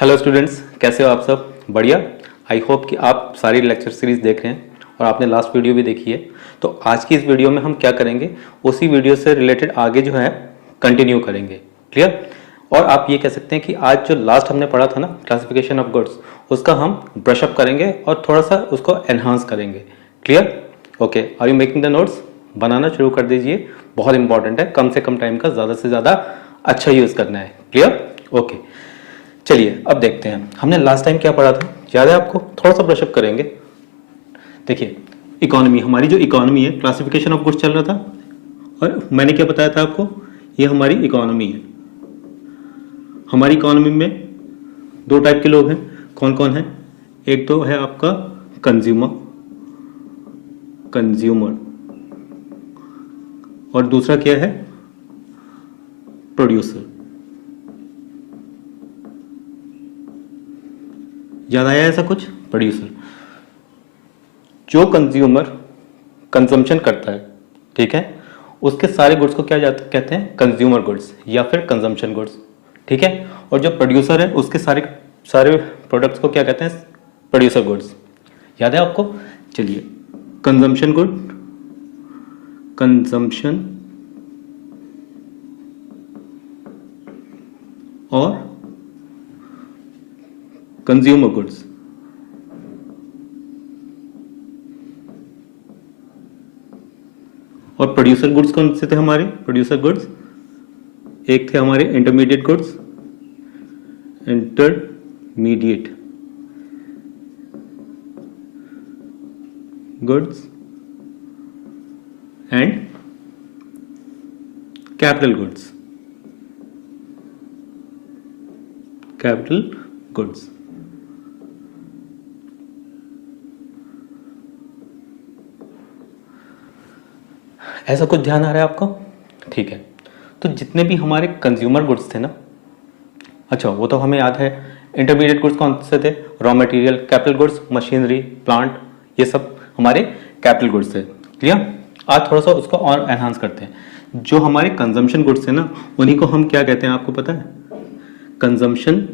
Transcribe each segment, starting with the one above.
Hello students, कैसे हो आप सब? बढ़िया। आई होप कि आप सारी लेक्चर सीरीज देख रहे हैं और आपने लास्ट वीडियो भी देखी है। तो आज की इस वीडियो में हम क्या करेंगे, उसी वीडियो से रिलेटेड आगे जो है कंटिन्यू करेंगे। क्लियर? और आप ये कह सकते हैं कि आज जो लास्ट हमने पढ़ा था ना, क्लासिफिकेशन ऑफ गुड्स, उसका हम ब्रशअप करेंगे और थोड़ा सा उसको एनहांस करेंगे। Clear? Okay, are you making the notes? बनाना शुरू कर दीजिए, बहुत इंपॉर्टेंट है। कम से कम टाइम का ज़्यादा से ज़्यादा अच्छा यूज़ करना है। क्लियर? ओके, चलिए अब देखते हैं हमने लास्ट टाइम क्या पढ़ा था। याद है आपको? थोड़ा सा ब्रशअप करेंगे। देखिए, इकोनॉमी, हमारी जो इकोनॉमी है, क्लासिफिकेशन ऑफ गुड्स चल रहा था और मैंने क्या बताया था आपको, ये हमारी इकोनॉमी है। हमारी इकोनॉमी में दो टाइप के लोग हैं। कौन कौन है? एक तो है आपका कंज्यूमर कंज्यूमर और दूसरा क्या है? प्रोड्यूसर। याद आया ऐसा कुछ? प्रोड्यूसर, जो कंज्यूमर कंजम्पशन करता है, ठीक है, उसके सारे गुड्स को क्या कहते हैं? कंज्यूमर गुड्स या फिर कंजम्पशन गुड्स। ठीक है, और जो प्रोड्यूसर है उसके सारे सारे प्रोडक्ट्स को क्या कहते हैं? Producer goods. याद है आपको? चलिए, कंजम्पशन गुड, कंजम्पशन और कंज्यूमर गुड्स। और प्रोड्यूसर गुड्स कौन से थे हमारे? प्रोड्यूसर गुड्स एक थे हमारे intermediate goods, intermediate goods and capital goods. Capital goods. ऐसा कुछ ध्यान आ रहा है आपको? ठीक है, तो जितने भी हमारे कंज्यूमर गुड्स थे ना, अच्छा वो तो हमें याद है। इंटरमीडिएट गुड्स कौन से थे? Raw material, capital goods, machinery, plant, ये सब हमारे कैपिटल गुड्स थे। क्लियर? आज थोड़ा सा उसको और एनहांस करते हैं। जो हमारे कंजम्पशन गुड्स थे ना, उन्हीं को हम क्या कहते हैं आपको पता है? Consumption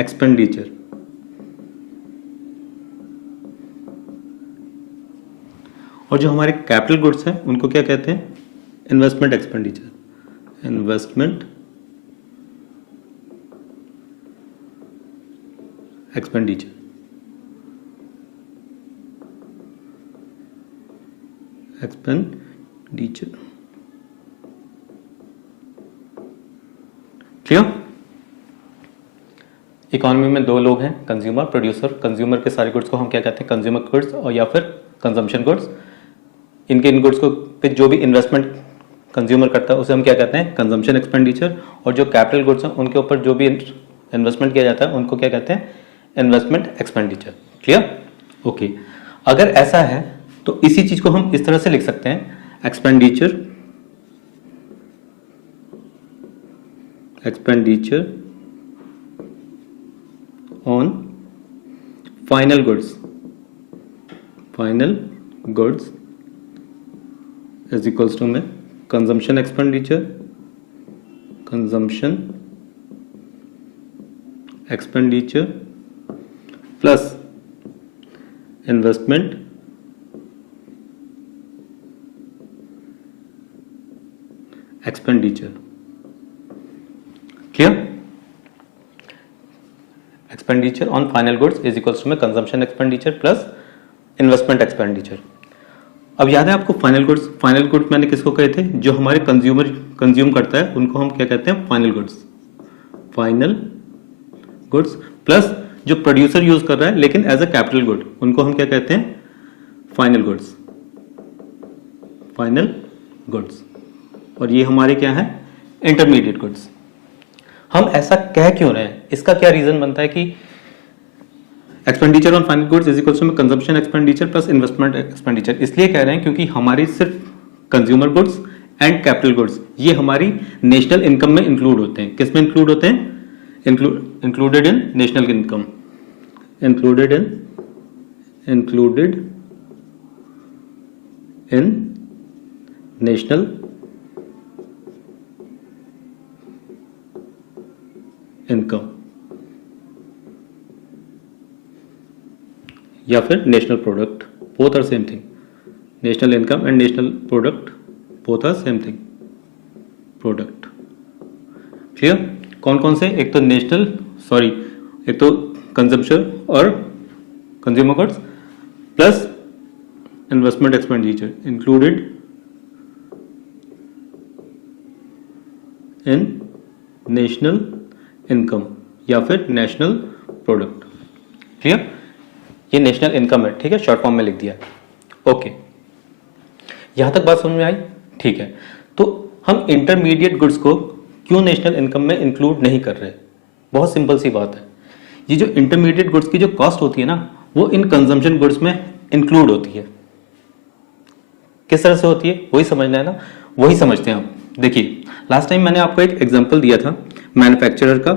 expenditure. और जो हमारे कैपिटल गुड्स हैं उनको क्या कहते हैं? Investment expenditure. Investment expenditure. Expenditure. Clear? Economy में दो लोग हैं, कंज्यूमर, प्रोड्यूसर। कंज्यूमर के सारे गुड्स को हम क्या कहते हैं? कंज्यूमर गुड्स और या फिर कंजम्पशन गुड्स। इनके इन गुड्स को पे जो भी इन्वेस्टमेंट कंज्यूमर करता है उसे हम क्या कहते हैं? Consumption expenditure. और जो कैपिटल गुड्स हैं उनके ऊपर जो भी इन्वेस्टमेंट किया जाता है उनको क्या कहते हैं? Investment expenditure. क्लियर? ओके, अगर ऐसा है तो इसी चीज को हम इस तरह से लिख सकते हैं, expenditure on final goods is equals to में consumption expenditure plus investment expenditure. Clear? Expenditure on final goods is equals to में consumption expenditure plus investment expenditure. अब याद है आपको फाइनल गुड्स मैंने किसको कहे थे? जो हमारे कंज्यूमर कंज्यूम करता है उनको हम क्या कहते हैं? फाइनल गुड्स प्लस जो प्रोड्यूसर यूज कर रहा है लेकिन एज अ कैपिटल गुड, उनको हम क्या कहते हैं? Final goods. और ये हमारे क्या है? Intermediate goods. हम ऐसा कह क्यों रहे हैं? इसका क्या रीजन बनता है कि expenditure on final goods is equals to consumption expenditure plus investment expenditure? इसलिए कह रहे हैं क्योंकि हमारी सिर्फ consumer goods and capital goods ये हमारी नेशनल इनकम में इंक्लूड होते हैं। किस में इंक्लूड होते हैं? Included in national income. Included in national income या फिर national product, both are same thing. National income and national product both are same thing, product. Clear? कौन कौन से? एक तो कंजम्पशन और consumer goods plus investment expenditure included in national income या फिर नेशनल प्रोडक्ट। क्लियर? ये नेशनल इनकम है, ठीक है, शॉर्ट फॉर्म में लिख दिया है। ओके, यहां तक बात समझ में आई? ठीक है। तो हम इंटरमीडिएट गुड्स को क्यों नेशनल इनकम में इंक्लूड नहीं कर रहे? बहुत सिंपल सी बात है। ये जो इंटरमीडिएट गुड्स की जो कॉस्ट होती है ना, वो इन कंजम्पशन गुड्स में इंक्लूड होती है। किस तरह से होती है वही समझना है ना, वही समझते हैं आप। देखिए, लास्ट टाइम मैंने आपको एक एग्जांपल दिया था मैन्युफैक्चरर का।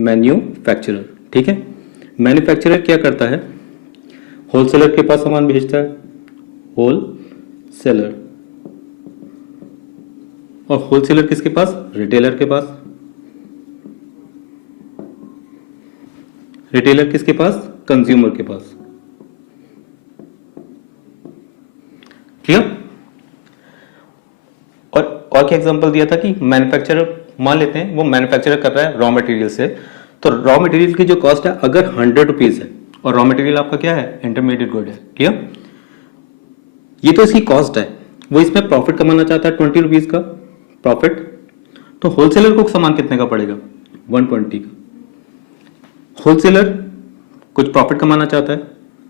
मैन्युफैक्चरर, ठीक है। मैन्युफैक्चरर क्या करता है? होलसेलर के पास सामान भेजता है, होलसेलर। और होलसेलर किसके पास? रिटेलर के पास। रिटेलर किसके पास? कंज्यूमर के पास। क्लियर? और क्या एग्जांपल दिया था कि मैन्युफैक्चरर, मान लेते हैं वो मैन्युफैक्चरर कर रहा है रॉ मटेरियल से, तो रॉ मटेरियल की जो कॉस्ट है अगर 100 रुपीज है और रॉ मटेरियल आपका क्या है? इंटरमीडिएट गुड है। क्लियर? ये तो इसकी कॉस्ट है, वो इसमें प्रॉफिट कमाना चाहता है 20 रुपीज का प्रॉफिट, तो होलसेलर को सामान कितने का पड़ेगा? 120 का। होलसेलर कुछ प्रॉफिट कमाना चाहता है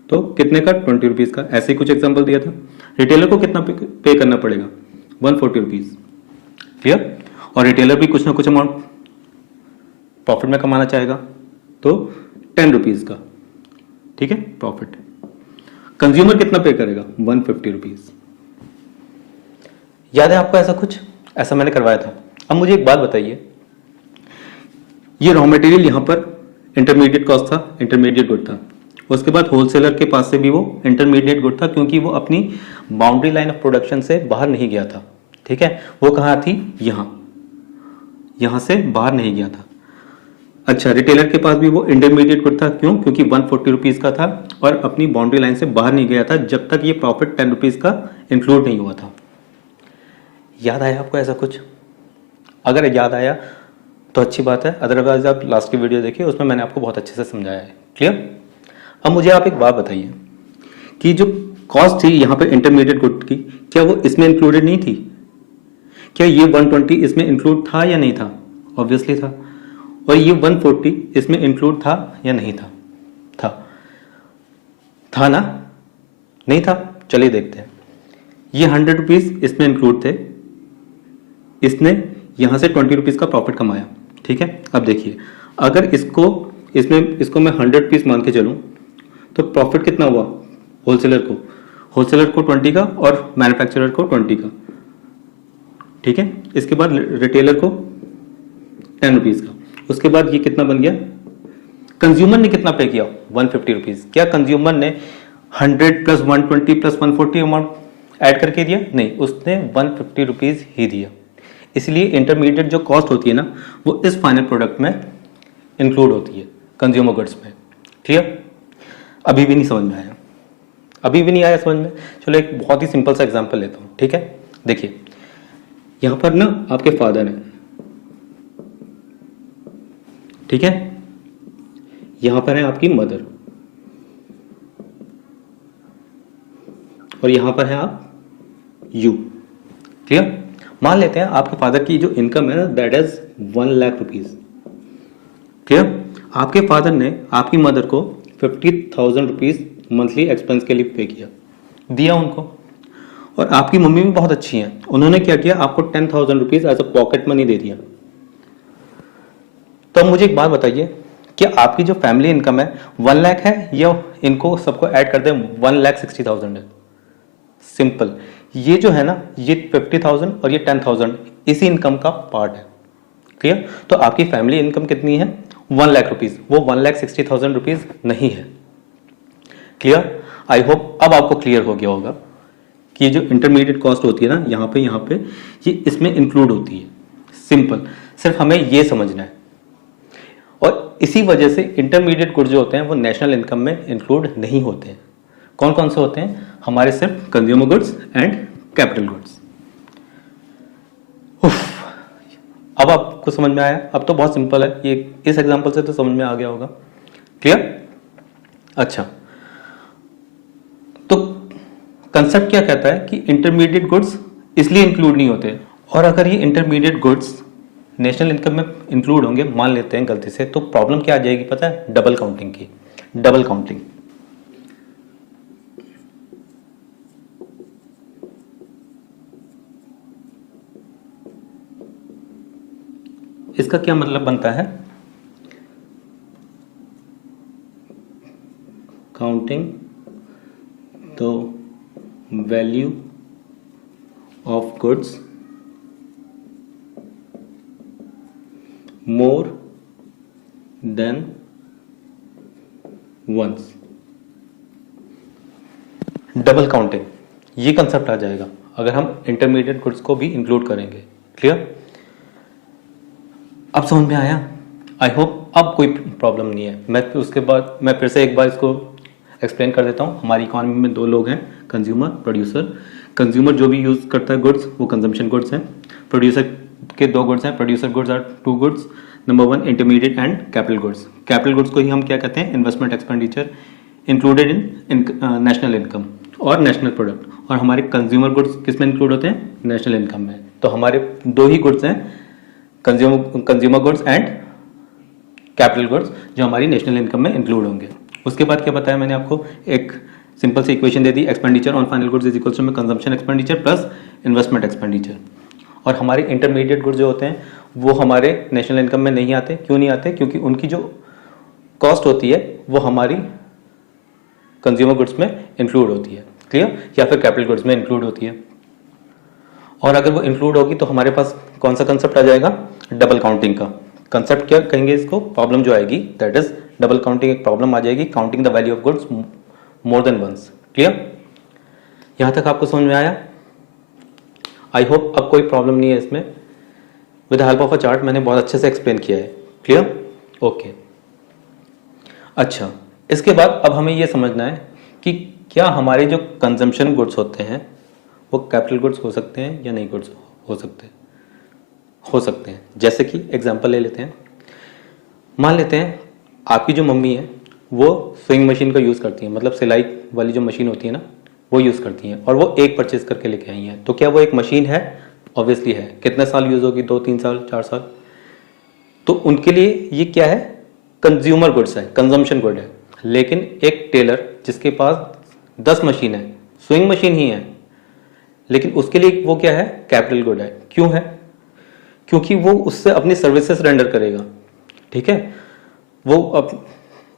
तो कितने का? 20 रुपीज का। ऐसे ही कुछ एग्जांपल दिया था। रिटेलर को कितना पे करना पड़ेगा? 140 रुपीज। क्लियर? और रिटेलर भी कुछ ना कुछ अमाउंट प्रॉफिट में कमाना चाहेगा तो 10 रुपीज का, ठीक है, प्रॉफिट। कंज्यूमर कितना पे करेगा? 150 रुपीज। याद है आपको ऐसा कुछ? ऐसा मैंने करवाया था। अब मुझे एक बात बताइए, ये रॉ मटेरियल यहां पर इंटरमीडिएट कॉस्ट था, इंटरमीडिएट गुड था। उसके बाद होलसेलर के पास से भी वो इंटरमीडिएट गुड था क्योंकि वो अपनी बाउंड्री लाइन ऑफ प्रोडक्शन से बाहर नहीं गया था। ठीक है, वो कहां थी? यहां से बाहर नहीं गया था। अच्छा, रिटेलर के पास भी वो इंटरमीडिएट गुड था। क्यों? क्योंकि 140 रुपीज का था और अपनी बाउंड्री लाइन से बाहर नहीं गया था जब तक ये प्रॉफिट 10 रुपीज का इंक्लूड नहीं हुआ था। याद आया आपको ऐसा कुछ? अगर याद आया तो अच्छी बात है, अदरवाइज आप लास्ट की वीडियो देखिए, उसमें मैंने आपको बहुत अच्छे से समझाया है। क्लियर? अब मुझे आप एक बात बताइए कि जो कॉस्ट थी यहाँ पे इंटरमीडिएट गुड की, क्या वो इसमें इंक्लूडेड नहीं थी? क्या ये 120 इसमें इंक्लूड था या नहीं था? ऑब्वियसली था। और ये 140 इसमें इंक्लूड था या नहीं था? था ना? नहीं था? चलिए देखते हैं। ये 100 रुपीज इसमें इंक्लूड थे, इसने यहां से 20 रुपीज का प्रॉफिट कमाया। ठीक है, अब देखिए, अगर इसको मैं 100 पीस मान के चलूं तो प्रॉफिट कितना हुआ? होलसेलर को 20 का और मैन्युफैक्चरर को 20 का। ठीक है, इसके बाद रिटेलर को 10 रुपीज का। उसके बाद ये कितना बन गया? कंज्यूमर ने कितना पे किया? 150 रुपीज। क्या कंज्यूमर ने 100 प्लस 120 प्लस 140 अमाउंट ऐड करके दिया? नहीं, उसने 150 रुपीज ही दिया। इसलिए इंटरमीडिएट जो कॉस्ट होती है ना, वो इस फाइनल प्रोडक्ट में इंक्लूड होती है, कंज्यूमर गुड्स में। क्लियर? अभी भी नहीं समझ में आया? अभी भी नहीं आया समझ में? चलो एक बहुत ही सिंपल सा एग्जांपल लेता हूं। ठीक है, देखिए यहां पर ना आपके फादर हैं, ठीक है, यहां पर है आपकी मदर और यहां पर है आप यू। क्लियर? मान लेते हैं आपके फादर की जो इनकम है ना, that is 1 lakh rupees. Clear? आपके फादर ने आपकी मदर को 50,000 रुपीज मंथली एक्सपेंस के लिए पे दिया उनको। और आपकी मम्मी भी बहुत अच्छी हैं, उन्होंने क्या किया? आपको 10,000 rupees as a pocket money दे दिया। तो मुझे एक बात बताइए, क्या आपकी जो फैमिली इनकम है 1 लाख है या इनको सबको ऐड कर दें 1,60,000 है? सिंपल। ये जो है ना, ये 50,000 और ये 10,000 इसी इनकम का पार्ट है। क्लियर? तो आपकी फैमिली इनकम कितनी है? 1 लाख रुपीज, वो 1,60,000 रुपीज नहीं है। क्लियर? आई होप अब आपको क्लियर हो गया होगा कि ये जो इंटरमीडिएट कॉस्ट होती है ना, यहाँ पे ये इसमें इंक्लूड होती है। सिंपल। सिर्फ हमें ये समझना है। और इसी वजह से इंटरमीडिएट गुड्स जो होते हैं वो नेशनल इनकम में इंक्लूड नहीं होते हैं। कौन कौन से होते हैं? हमारे सिर्फ consumer goods and capital goods. अब आपको समझ में आया? अब तो बहुत सिंपल है ये, इस एग्जांपल से तो समझ में आ गया होगा। क्लियर? अच्छा, तो कंसेप्ट क्या कहता है कि इंटरमीडिएट गुड्स इसलिए इंक्लूड नहीं होते, और अगर ये इंटरमीडिएट गुड्स नेशनल इनकम में इंक्लूड होंगे, मान लेते हैं गलती से, तो प्रॉब्लम क्या आ जाएगी पता है? डबल काउंटिंग की। डबल काउंटिंग, इसका क्या मतलब बनता है? Counting the value of goods more than once। Double counting, ये कंसेप्ट आ जाएगा अगर हम इंटरमीडिएट गुड्स को भी इंक्लूड करेंगे। क्लियर? अब समझ में आया? आई होप अब कोई प्रॉब्लम नहीं है। मैं उसके बाद मैं फिर से एक बार इसको एक्सप्लेन कर देता हूँ। हमारी इकोनॉमी में दो लोग हैं, कंज्यूमर, प्रोड्यूसर। कंज्यूमर जो भी यूज करता है गुड्स वो कंजम्पशन गुड्स हैं। प्रोड्यूसर के दो गुड्स हैं, producer goods are two goods, number one intermediate and capital goods. Capital goods को ही हम क्या कहते हैं? Investment expenditure included in national income और नेशनल प्रोडक्ट। और हमारे कंज्यूमर गुड्स किस में इंक्लूड होते हैं? नेशनल इनकम में। तो हमारे दो ही गुड्स हैं, consumer goods and capital goods, जो हमारी नेशनल इनकम में इंक्लूड होंगे। उसके बाद क्या बताया मैंने आपको? एक सिंपल सी इक्वेशन दे दी, expenditure on final goods is equals to consumption expenditure plus investment expenditure. और हमारे इंटरमीडिएट गुड्स जो होते हैं वो हमारे नेशनल इनकम में नहीं आते। क्यों नहीं आते? क्योंकि उनकी जो कॉस्ट होती है वो हमारी कंज्यूमर गुड्स में इंक्लूड होती है। क्लियर? या फिर कैपिटल गुड्स में इंक्लूड होती है। और अगर वो इंक्लूड होगी तो हमारे पास कौन सा कंसेप्ट आ जाएगा? डबल काउंटिंग का कंसेप्ट। क्या कहेंगे इसको? प्रॉब्लम जो आएगी दैट इज डबल काउंटिंग। एक प्रॉब्लम आ जाएगी, counting the value of goods more than once. Clear? यहां तक आपको समझ में आया? आई होप अब कोई प्रॉब्लम नहीं है इसमें। With the help of a chart मैंने बहुत अच्छे से एक्सप्लेन किया है। क्लियर? ओके। अच्छा, इसके बाद अब हमें यह समझना है कि क्या हमारे जो कंजम्पशन गुड्स होते हैं वो कैपिटल गुड्स हो सकते हैं या नहीं गुड्स हो सकते हैं। जैसे कि एग्जांपल ले लेते हैं। मान लेते हैं आपकी जो मम्मी है वो स्विंग मशीन का यूज़ करती हैं, मतलब सिलाई वाली जो मशीन होती है ना वो यूज़ करती हैं, और वो एक परचेज करके लेके आई हैं। तो क्या वो एक मशीन है? ऑब्वियसली है। कितने साल यूज़ होगी? 2 3 साल 4 साल। तो उनके लिए ये क्या है? कंज्यूमर गुड्स है, कंजम्पशन गुड है। लेकिन एक टेलर जिसके पास 10 मशीन है, स्विंग मशीन ही है, लेकिन उसके लिए वो क्या है? कैपिटल गुड है। क्यों है? क्योंकि वो उससे अपनी सर्विसेज रेंडर करेगा। ठीक है? वो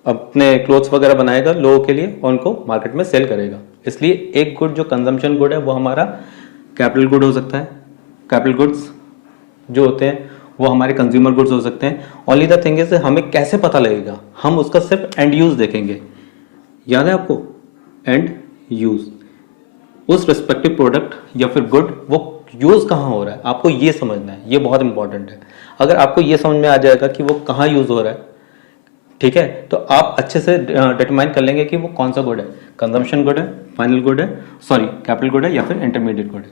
अपने क्लोथ्स वगैरह बनाएगा लोगों के लिए और उनको मार्केट में सेल करेगा। इसलिए एक गुड जो कंजम्पशन गुड है वो हमारा कैपिटल गुड हो सकता है। कैपिटल गुड्स जो होते हैं वो हमारे कंज्यूमर गुड्स हो सकते हैं। ओनली द थिंग इज हमें कैसे पता लगेगा? हम उसका सिर्फ एंड यूज देखेंगे। याद है आपको? एंड यूज, उस रिस्पेक्टिव प्रोडक्ट या फिर गुड वो यूज कहाँ हो रहा है आपको ये समझना है। ये बहुत इंपॉर्टेंट है। अगर आपको ये समझ में आ जाएगा कि वो कहाँ यूज हो रहा है, ठीक है, तो आप अच्छे से डिटरमाइन कर लेंगे कि वो कौन सा गुड है, कंजम्पशन गुड है, फाइनल गुड है, सॉरी कैपिटल गुड है या फिर इंटरमीडिएट गुड है।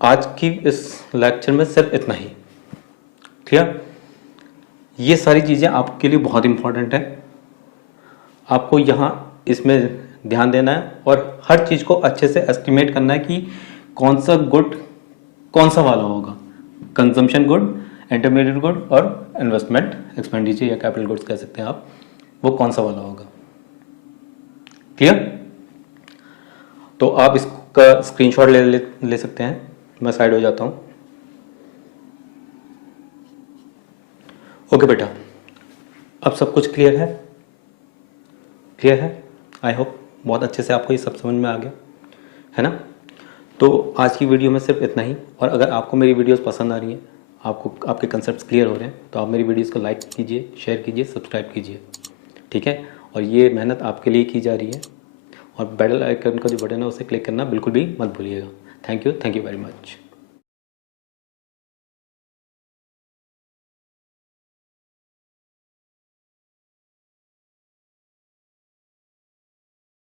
आज की इस लेक्चर में सिर्फ इतना ही। क्लियर? ये सारी चीजें आपके लिए बहुत इंपॉर्टेंट है। आपको यहाँ इसमें ध्यान देना है और हर चीज को अच्छे से एस्टिमेट करना है कि कौन सा गुड कौन सा वाला होगा, कंजम्पशन गुड, इंटरमीडिएट गुड और इन्वेस्टमेंट एक्सपेंडिचर या कैपिटल गुड्स कह सकते हैं आप, वो कौन सा वाला होगा। क्लियर? तो आप इसका स्क्रीनशॉट ले सकते हैं। मैं साइड हो जाता हूं। ओके बेटा, अब सब कुछ क्लियर है? क्लियर है? आई होप बहुत अच्छे से आपको ये सब समझ में आ गया है ना। तो आज की वीडियो में सिर्फ इतना ही। और अगर आपको मेरी वीडियोस पसंद आ रही हैं, आपको आपके कंसेप्ट्स क्लियर हो रहे हैं, तो आप मेरी वीडियोस को लाइक कीजिए, शेयर कीजिए, सब्सक्राइब कीजिए। ठीक है? और ये मेहनत आपके लिए की जा रही है। और बेल आइकन का जो बटन है उसे क्लिक करना बिल्कुल भी मत भूलिएगा। Thank you very much.